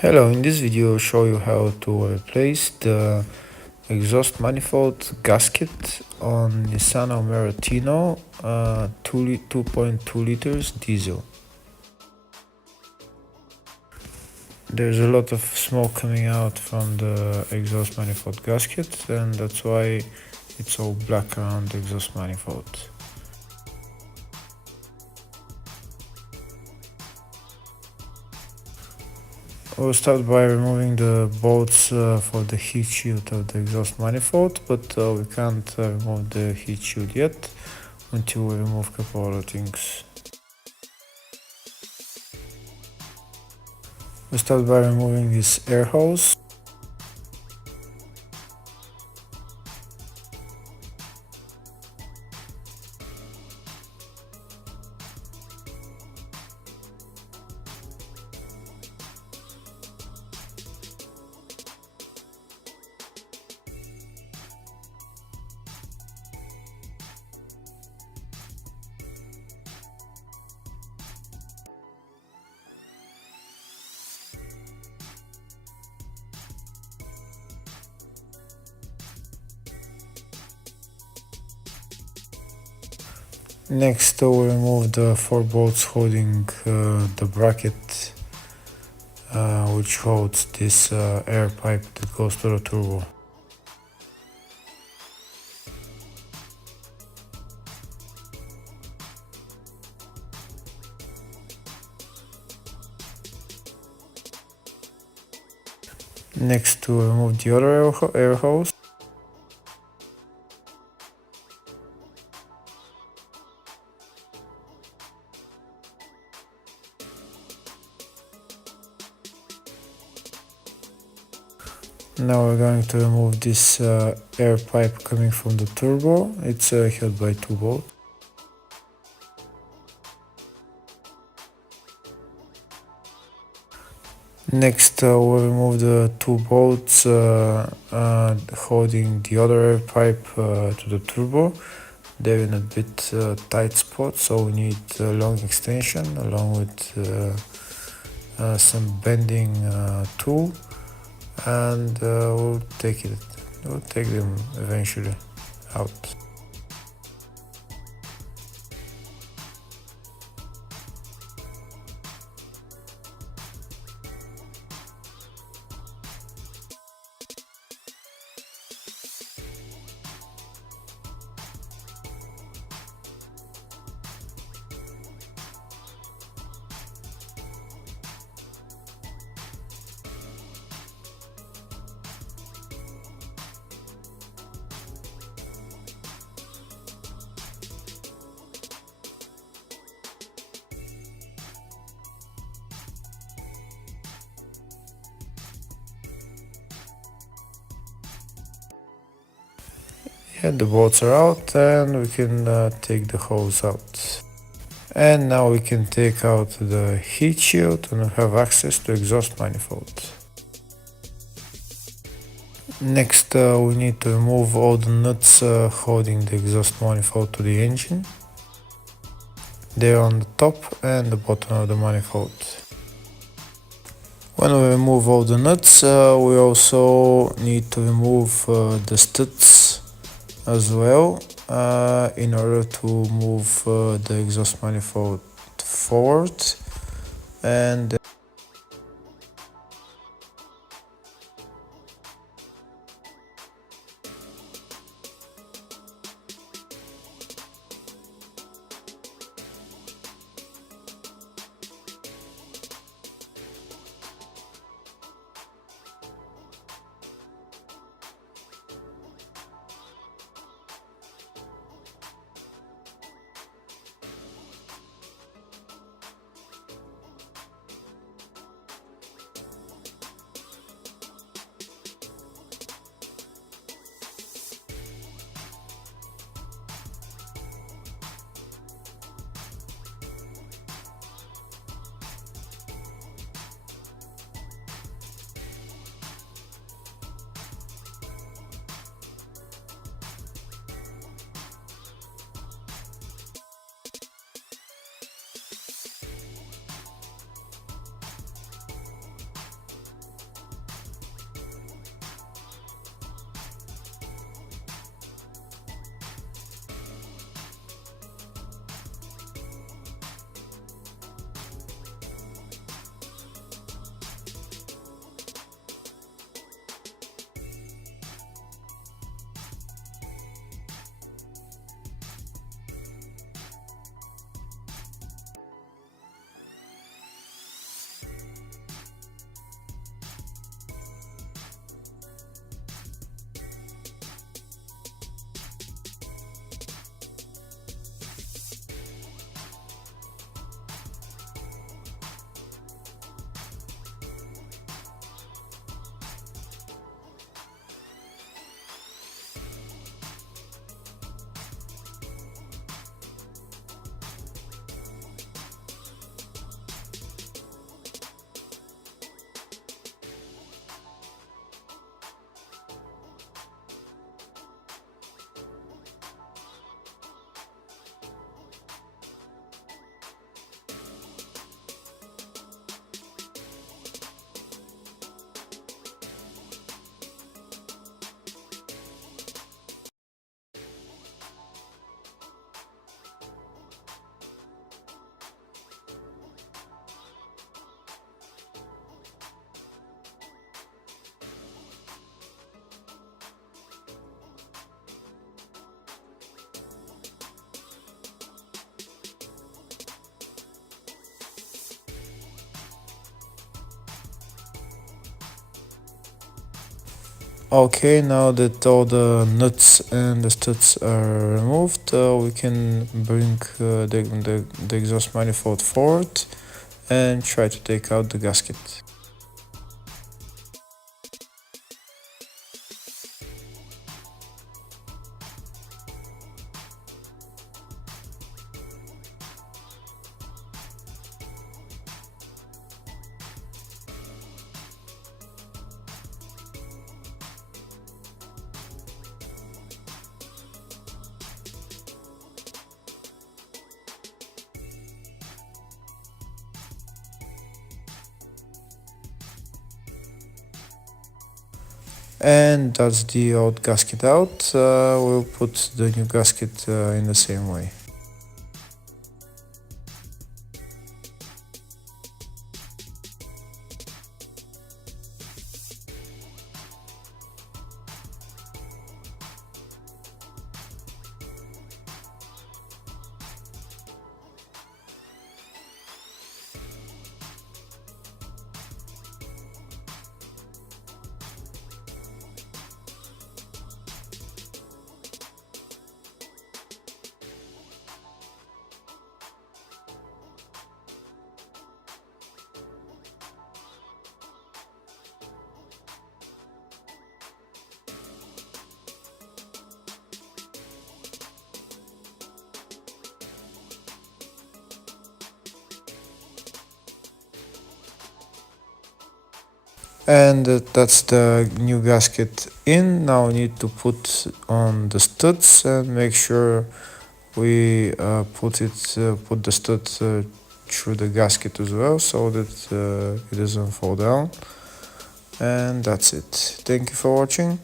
Hello, in this video I'll show you how to replace the exhaust manifold gasket on Nissan Almera Tino 2.2 liters diesel. There's a lot of smoke coming out from the exhaust manifold gasket, and that's why it's all black around the exhaust manifold. We'll start by removing the bolts for the heat shield of the exhaust manifold, but we can't remove the heat shield yet until we remove a couple other things. We start by removing this air hose. Next, we remove the 4 bolts holding the bracket which holds this air pipe that goes to the turbo. Next, to remove the other air hose. Now we're going to remove this air pipe coming from the turbo. It's held by 2 bolts. Next, we'll remove the 2 bolts holding the other air pipe to the turbo. They're in a bit tight spot, so we need a long extension along with some bending tool, and we'll take them eventually out. Yeah, the bolts are out, and we can take the hose out. And now we can take out the heat shield and have access to exhaust manifold. Next, we need to remove all the nuts holding the exhaust manifold to the engine. They're on the top and the bottom of the manifold. When we remove all the nuts, we also need to remove the studs as well in order to move the exhaust manifold forward. And Okay, now that all the nuts and the studs are removed, we can bring the exhaust manifold forward and try to take out the gasket. And that's the old gasket out. We'll put the new gasket in the same way. And that's the new gasket in. Now we need to put on the studs and make sure we put the stud through the gasket as well, so that it doesn't fall down. And that's it. Thank you for watching.